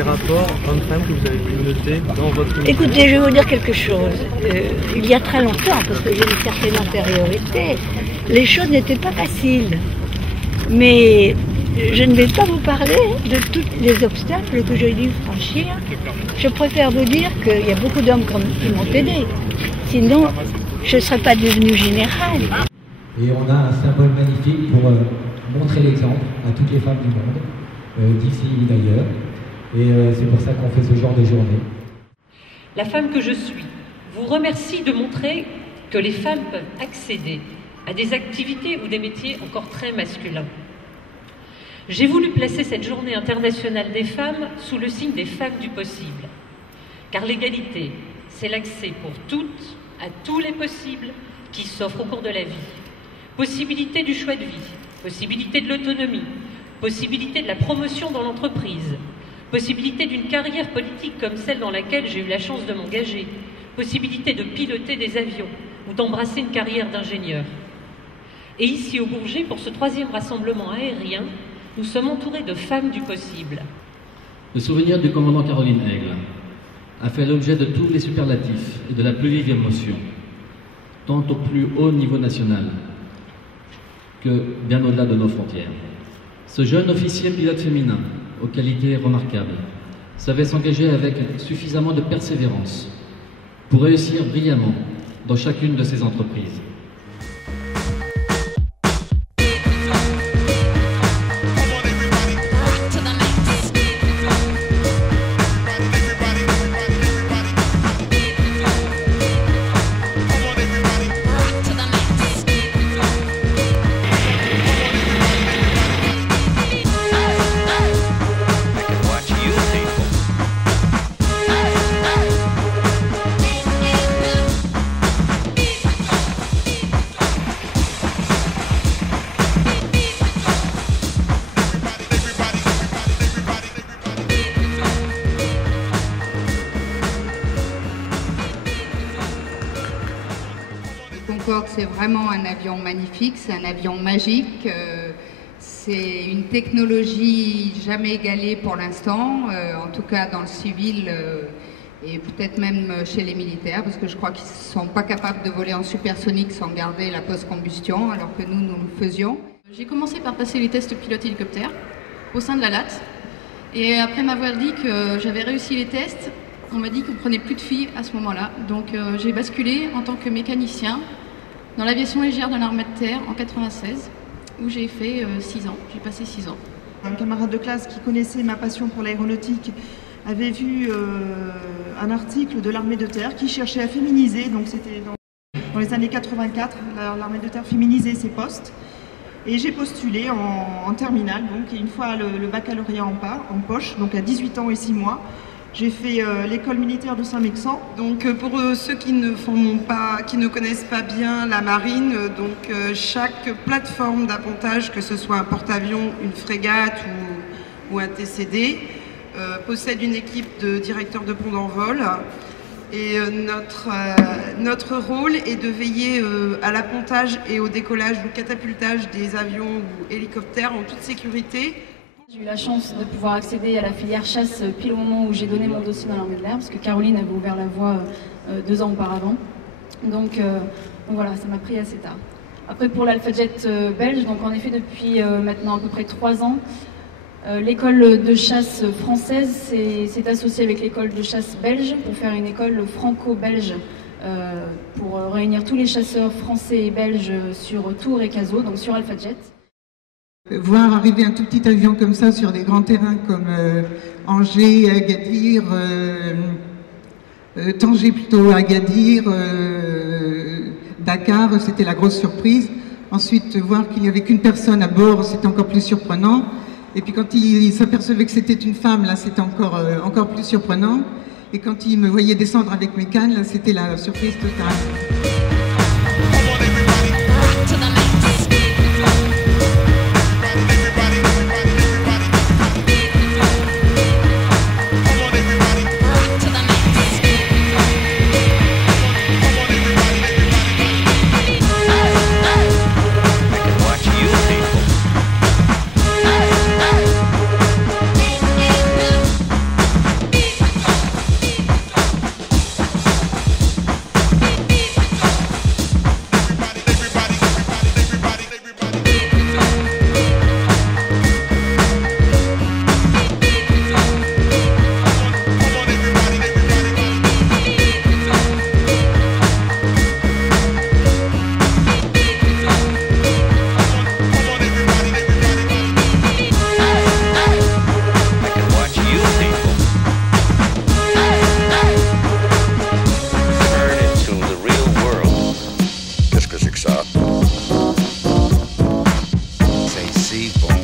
des rapports hommes-femmes que vous avez pu noter dans votre ministère? Écoutez, je vais vous dire quelque chose. Il y a très longtemps, parce que j'ai une certaine antériorité, les choses n'étaient pas faciles. Mais je ne vais pas vous parler de tous les obstacles que j'ai dû franchir. Je préfère vous dire qu'il y a beaucoup d'hommes qui m'ont aidé. Sinon, je ne serais pas devenue générale. Et on a un symbole magnifique pour montrer l'exemple à toutes les femmes du monde, d'ici et d'ailleurs. Et c'est pour ça qu'on fait ce genre de journée. La femme que je suis vous remercie de montrer que les femmes peuvent accéder à des activités ou des métiers encore très masculins. J'ai voulu placer cette journée internationale des femmes sous le signe des femmes du possible. Car l'égalité, c'est l'accès pour toutes à tous les possibles qui s'offrent au cours de la vie. Possibilité du choix de vie, possibilité de l'autonomie, possibilité de la promotion dans l'entreprise, possibilité d'une carrière politique comme celle dans laquelle j'ai eu la chance de m'engager, possibilité de piloter des avions ou d'embrasser une carrière d'ingénieur. Et ici au Bourget, pour ce 3e rassemblement aérien, nous sommes entourés de femmes du possible. Le souvenir du commandant Caroline Aigle a fait l'objet de tous les superlatifs et de la plus vive émotion, tant au plus haut niveau national que bien au-delà de nos frontières. Ce jeune officier pilote féminin, aux qualités remarquables, savait s'engager avec suffisamment de persévérance pour réussir brillamment dans chacune de ses entreprises. Concorde, c'est vraiment un avion magnifique, c'est un avion magique, c'est une technologie jamais égalée pour l'instant, en tout cas dans le civil et peut-être même chez les militaires, parce que je crois qu'ils ne sont pas capables de voler en supersonique sans garder la post-combustion, alors que nous le faisions. J'ai commencé par passer les tests pilote-hélicoptère au sein de la LAT, et après m'avoir dit que j'avais réussi les tests, on m'a dit qu'on ne prenait plus de filles à ce moment-là, donc j'ai basculé en tant que mécanicien dans l'aviation légère de l'armée de terre en 96, où j'ai fait 6 ans, j'ai passé 6 ans. Un camarade de classe qui connaissait ma passion pour l'aéronautique avait vu un article de l'armée de terre qui cherchait à féminiser, donc c'était dans les années 84, l'armée de terre féminisait ses postes. Et j'ai postulé en terminale, donc, et une fois le baccalauréat en poche, donc à 18 ans et 6 mois, j'ai fait l'école militaire de Saint-Mexan. Donc pour ceux qui ne connaissent pas bien la marine, donc chaque plateforme d'appontage, que ce soit un porte-avions, une frégate ou un TCD, possède une équipe de directeurs de pont d'envol. Et notre rôle est de veiller à l'appontage et au décollage ou catapultage des avions ou hélicoptères en toute sécurité. J'ai eu la chance de pouvoir accéder à la filière chasse pile au moment où j'ai donné mon dossier dans l'armée de l'air, parce que Caroline avait ouvert la voie 2 ans auparavant. Donc voilà, ça m'a pris assez tard. Après pour l'Alpha-Jet belge, donc en effet depuis maintenant à peu près 3 ans, l'école de chasse française s'est associée avec l'école de chasse belge pour faire une école franco-belge pour réunir tous les chasseurs français et belges sur Tours et Cazaux, donc sur Alpha-Jet. Voir arriver un tout petit avion comme ça sur des grands terrains comme Angers, Agadir, Tanger plutôt, Agadir, Dakar, c'était la grosse surprise. Ensuite, voir qu'il n'y avait qu'une personne à bord, c'était encore plus surprenant. Et puis quand il s'apercevait que c'était une femme, là c'était encore plus surprenant. Et quand il me voyait descendre avec mes cannes, là c'était la surprise totale. see for